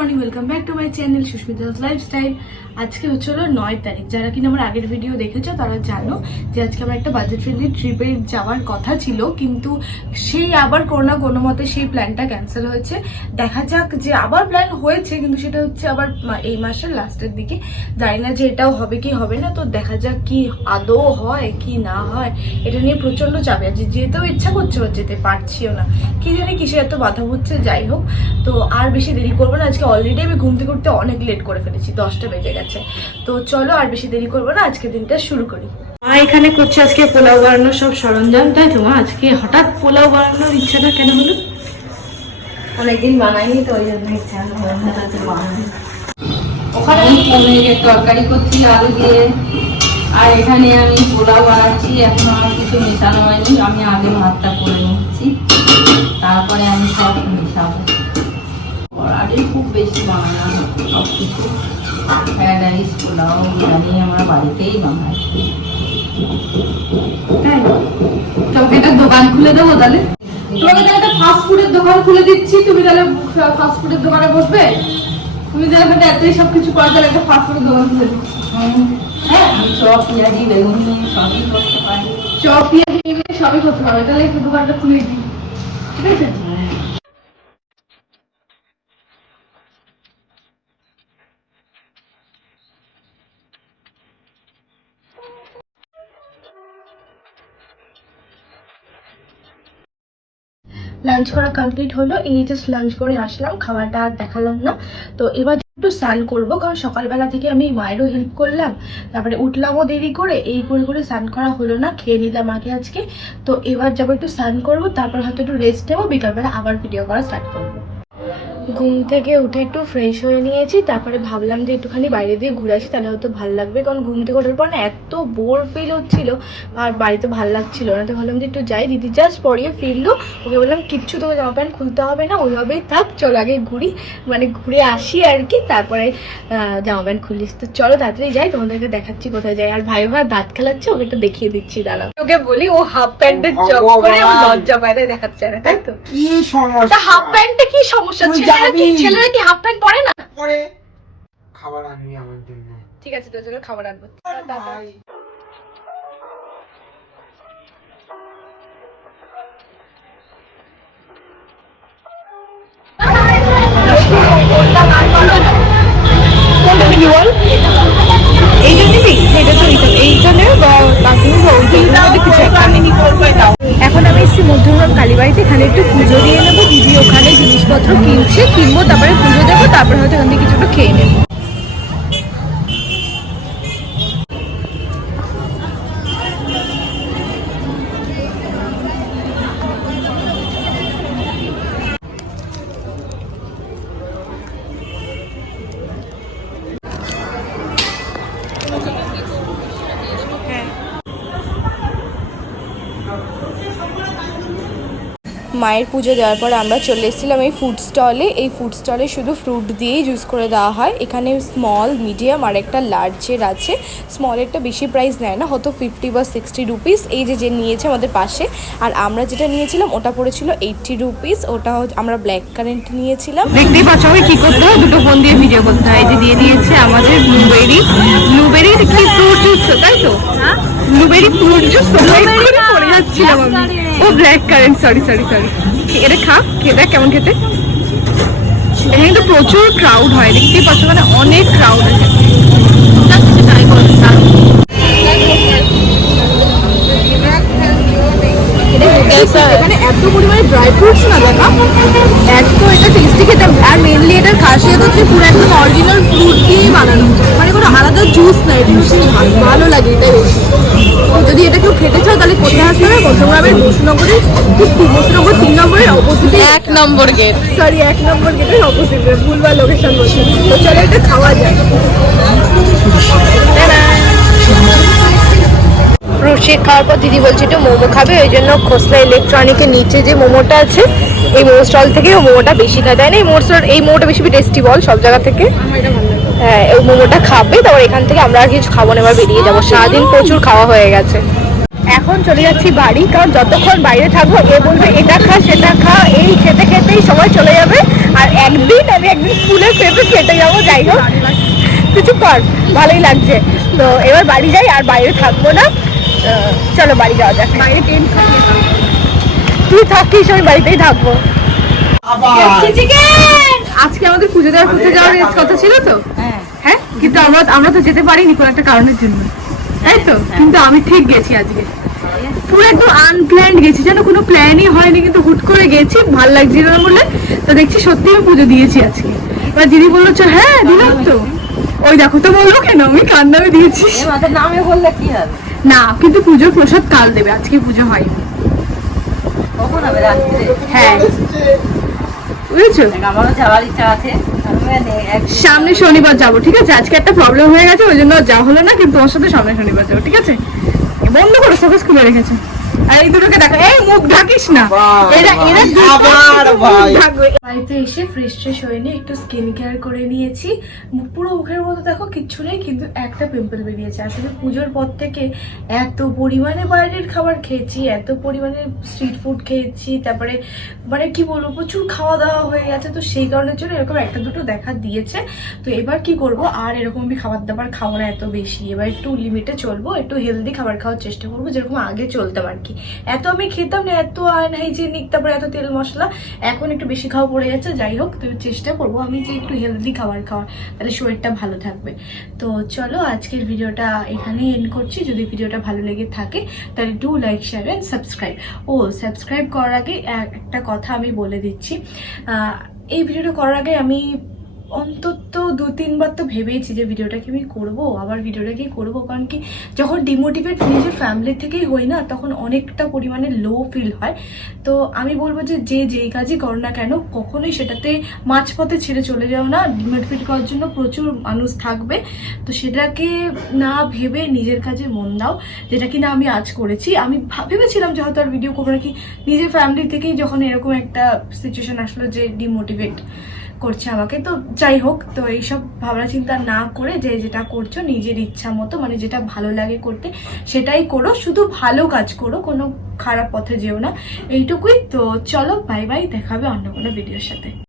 Morning, welcome back to my channel Susmita's lifestyle. আজকে হচ্ছিল 9 তারিখ। যারা কিনা আমার আগের ভিডিও দেখেছো তারা জানো যে আজকে আমার একটা বাজেট ফ্রেন্ডলি ট্রিপে যাওয়ার কথা ছিল, কিন্তু সেই আবার কোনো মতে সেই প্ল্যানটা ক্যান্সেল হয়েছে। দেখা যাক, যে আবার প্ল্যান হয়েছে কিন্তু সেটা হচ্ছে আবার এই মাসের লাস্টের দিকে। জানি না যে এটাও হবে কি হবে না, তো দেখা যাক কি আদৌ হয় কি না হয়। এটা নিয়ে প্রচন্ড চাপে আছে, যেতেও ইচ্ছা করছে যেতে পারছিও না, কি জানি কিসে এত বাধা হচ্ছে। যাই হোক, তো আর বেশি দেরি করবো না। আজকে অলরেডি আমি ঘুমতে করতে অনেক লেট করে ফেলেছি, 10টা বেজে গেছে। তো চলো আর বেশি দেরি করবো না, আজকে দিনটা শুরু করি। মা এখানে করছে আজকে পোলাও বানানোর সব সরঞ্জাম, তাই তো? মা আজকে হঠাৎ পোলাও বানানোর ইচ্ছাটা কেন হলো? অনেকদিন বানাইনি তো, ওই জন্য ইচ্ছা বানানো। ওখানে আমি পনিরের তরকারি করছি আলু দিয়ে, আর এখানে আমি পোলাও বানাচ্ছি। এখন আমার কিছু মেশানো হয়নি, আমি আগে ভাতটা করে নিচ্ছি, তারপরে আমি সব মেশাবো। আগে খুব বেশি বানানো সব কিছু, ফ্রাইড রাইস পোলাও বিরিয়ানি আমরা বাড়িতেই বানাই। তাই তোমাকে একটা দোকান খুলে দেবো তাহলে? তোমাকে তাহলে একটা ফাস্ট ফুডের দোকান খুলে দিচ্ছি, তুমি তাহলে ফাস্ট ফুডের দোকানে বসবে। তুমি তাহলে এতই সবকিছু করার তাহলে একটা ফাস্ট ফুডের দোকান খুলে দিচ্ছি। হ্যাঁ, আমি চপ পেঁয়াজি বেগুন সবই করতে পারি। চপ পেঁয়াজি সবই করতে পারবে, তাহলে একটু দোকানটা খুলে দিই, ঠিক আছে? লাঞ্চ করা কমপ্লিট হলো, এই জাস্ট লাঞ্চ করে আসলাম, খাবারটা আর দেখালাম না। তো এবার একটু স্নান করবো, কারণ সকালবেলা থেকে আমি মায়েরও হেল্প করলাম, তারপরে উঠলামও দেরি করে, এই করে স্নান করা হলো না, খেয়ে নিলাম আগে আজকে। তো এবার যাবো একটু স্নান করবো, তারপর হয়তো একটু রেস্ট নেবো, বিকালবেলা আবার ভিডিও করা স্টার্ট করবো। ঘুম থেকে উঠে একটু ফ্রেশ হয়ে নিয়েছি, তারপরে ভাবলাম যে একটুখানি বাইরে দিয়ে ঘুরে আসি, তাহলে হয়তো ভালো লাগবে। কারণ ঘুম থেকে ওঠার পর না এত বোর ফিল হচ্ছিল, আর বাড়িতে ভালো লাগছিল না। তো ভাবলাম যে একটু যাই, দিদি জাস্ট পরিয়ে ফিরলো, ওকে বললাম কিচ্ছু তোকে জামা প্যান্ট খুলতে হবে না, ওইভাবেই থাক, চলো আগে ঘুরে আসি আর কি, তারপরে জামা প্যান্ট খুলিস। তো চলো তাড়াতাড়ি যাই, তোমাদেরকে দেখাচ্ছি কোথায় যাই। আর ভাই দাঁত খেলাচ্ছে, ওকে একটু দেখিয়ে দিচ্ছি, দাঁড়াও। ওকে বলি, ও হাফ প্যান্টের চক করে লজ্জা পায় দেখাচ্ছে না, তাই তো? কি সমস্যা? হাফ প্যান্টে কি সমস্যা? ছেলেরা কি হাফ প্যান্ট পরে না? পরে খাবার আনবি আমার জন্য। ঠিক আছে, তোর জন্য খাবার আনবো। ভাই এখন আমি এসেছি মধ্যমগ্রাম কালীবাড়িতে, এখানে একটু পুজো দিয়ে নেবো। দিদি ওখানে জিনিসপত্র কিনবো, তারপরে পুজো দেবো, তারপরে হয়তো এখান থেকে কিছু একটু খেয়ে নেবো। মায়ের পুজো দেওয়ার পর আমরা চলে এসেছিলাম এই ফুড স্টলে। এই ফুড স্টলে শুধু ফ্রুট দিয়েই জুস করে দেওয়া হয়। এখানে স্মল, মিডিয়াম আর একটা লার্জের আছে। স্মলেরটা বেশি প্রাইস নেয় না, হয়তো 50 বা 60 রুপিস। এই যে নিয়েছে আমাদের পাশে, আর আমরা যেটা নিয়েছিলাম ওটা পড়েছিল 80 রুপিস। ওটা আমরা ব্ল্যাক কারেন্ট নিয়েছিলাম। দেখতেই পাচ্ছ আমি কি করতে হয়, দুটো ফোন দিয়ে ভিডিও করতে হয়। এই যে দিয়ে দিয়েছে আমাদের ব্লুবেরির কি ফ্রুট জুস, তাই তো? ব্লুবেরি ফ্রুট জুস পড়ে যাচ্ছিলাম আমি। ও ব্ল্যাক কারেন্ট, সরি। এটা খেয়ে দেখ কেমন খেতে। এখানে কিন্তু প্রচুর ক্রাউড হয়, দেখতেই পাচ্ছ, মানে অনেক ক্রাউড আছে। এখানে এত পরিমাণে ড্রাই ফ্রুটস না দেখা, এত এটা টেস্টি খেতে। আর মেনলি এটার খাসিয়ত হচ্ছে পুরো একদম অরিজিনাল ফ্রুট দিয়েই বানানো, মানে কোনো আলাদা জুস না। এটা ভালো লাগে, এটাই বেশি। যদি এটা কেউ খেতে চাও তাহলে কোথায় আসতে হবে? মধ্যমগ্রামের বসুনগরের 3 নম্বরের অপোজিটে, 1 নম্বর গেটের অপোজিটে, ভুলবার লোকেশন বলছি। তো চলো এটা খাওয়া যায়। রুশিক খাওয়ার পর দিদি বলছে একটু মোমো খাবে, ওই জন্য খোসলা ইলেকট্রনিকের নিচে যে মোমোটা আছে এই মোমো স্টল থেকে ও মোমোটা বেশি খায়, তাই না? এই মোমোটা বেশি টেস্টি বল সব জায়গা থেকে। হ্যাঁ, ওই মোমোটা খাবে, তারপর এখান থেকে আমরা আর কিছু খাবো না, এবার বেরিয়ে যাবো। সারাদিন প্রচুর খাওয়া হয়ে গেছে। এখন চলে যাচ্ছি বাড়ি, কারণ যতক্ষণ বাইরে থাকবো এ বলবে এটা খা সেটা খা, এই খেতে খেতেই সময় চলে যাবে। আর একদিন ফুলের পেঁপে খেতে যাবো, যাই হোক কিছু কর, ভালোই লাগছে। তো এবার বাড়ি যাই, আর বাইরে থাকবো না। চলো বাড়ি যাওয়া যাক। বাইরে টেন্ট খাটিয়ে থাকবো, তুই থাকিস, আমি বাড়িতেই থাকবো। আজকে আমাদের পুজো দেওয়ার করতে যাওয়ার কথা ছিল তো, হ্যাঁ, কিন্তু আমরা তো যেতে পারিনি কোনো একটা কারণের জন্য, তাই তো। কিন্তু আমি ঠিক গেছি আজকে, পুরো একদম আনপ্ল্যান্ড গেছি, যেন কোনো প্ল্যানই হয়নি, কিন্তু হুট করে গেছি, ভালো লাগছিল না বলে। তো দেখছি সত্যি আমি পুজো দিয়েছি আজকে। এবার দিদি বললো চ, হ্যাঁ দিলাম তো। ওই দেখো তো বললো কেন, আমি কার নামে দিয়েছি নামে বললে কি হবে? না, কিন্তু পুজোর প্রসাদ কাল দেবে, আজকে পুজো হয়নি। কখন হবে? রাত্রে। হ্যাঁ, বুঝেছো? আমারও যাওয়ার ইচ্ছা আছে, সামনে শনিবার যাবো, ঠিক আছে। আজকে একটা প্রবলেম হয়ে গেছে, ওই জন্য যাওয়া হলো না, কিন্তু তোমার সাথে সামনে শনিবার যাবো, ঠিক আছে। বন্ধ করো, সকাল খুলে রেখেছে। আর এই দুটোকে দেখো, এই মুখ ঢাকিস না, এরা বাড়িতে এসে ফ্রেশ হয়ে নিয়ে একটু স্কিন কেয়ার করে নিয়েছি। পুরো মুখের মতো দেখো কিচ্ছু নেই, কিন্তু একটা পিম্পল বেরিয়েছে। আসলে পুজোর পর থেকে এত পরিমাণে বাইরের খাবার খেয়েছি, এত পরিমাণে স্ট্রিট ফুড খেয়েছি, তারপরে মানে কি বলবো, প্রচুর খাওয়া দাওয়া হয়ে গেছে। তো সেই কারণের জন্য এরকম একটা দুটো দেখা দিয়েছে। তো এবার কি করব, আর এরকম আমি খাবার দাবার খাবো না এত বেশি। এবার একটু লিমিটে চলবো, একটু হেলদি খাবার খাওয়ার চেষ্টা করবো, যেরকম আগে চলতাম আর কি। এত আমি খেতাম না, এত আনহাইজেনিক, তারপরে এত তেল মশলা, এখন একটু বেশি খাওয়া পড়ে যাচ্ছে। যাই হোক, তো চেষ্টা করবো আমি যে একটু হেলদি খাবার খাওয়ার, তাহলে শরীরটা ভালো থাকবে। তো চলো আজকের ভিডিওটা এখানেই এন্ড করছি। যদি ভিডিওটা ভালো লেগে থাকে তাহলে do like, share and subscribe. Subscribe করার আগে একটা কথা আমি বলে দিচ্ছি। এই ভিডিওটা করার আগে আমি অন্তত 2-3 বার তো ভেবেইছি যে ভিডিওটাকে আমি করবো, আবার ভিডিওটাকে করবো। কারণ কি, যখন ডিমোটিভেট নিজের ফ্যামিলি থেকেই হই না, তখন অনেকটা পরিমাণে লো ফিল হয়। তো আমি বলবো যে যেই কাজই করো না কেন, কখনোই সেটাতে মাঝপথে ছেড়ে চলে যাও না। ডিমোটিভেট করার জন্য প্রচুর মানুষ থাকবে, তো সেটাকে না ভেবে নিজের কাজে মন দাও, যেটা কিনা আমি আজ করেছি। আমি ভেবেছিলাম যে হয়তো আর ভিডিও করবো নাকি, নিজের ফ্যামিলি থেকেই যখন এরকম একটা সিচুয়েশন আসলো যে ডিমোটিভেট করছে আমাকে। তো যাই হোক, তো এইসব ভাবনা চিন্তা না করে যে যেটা করছো নিজের ইচ্ছা মতো, মানে যেটা ভালো লাগে করতে সেটাই করো। শুধু ভালো কাজ করো, কোনো খারাপ পথে যেও না, এইটুকুই। তো চলো বাই বাই, দেখা হবে অন্য কোনো ভিডিওর সাথে।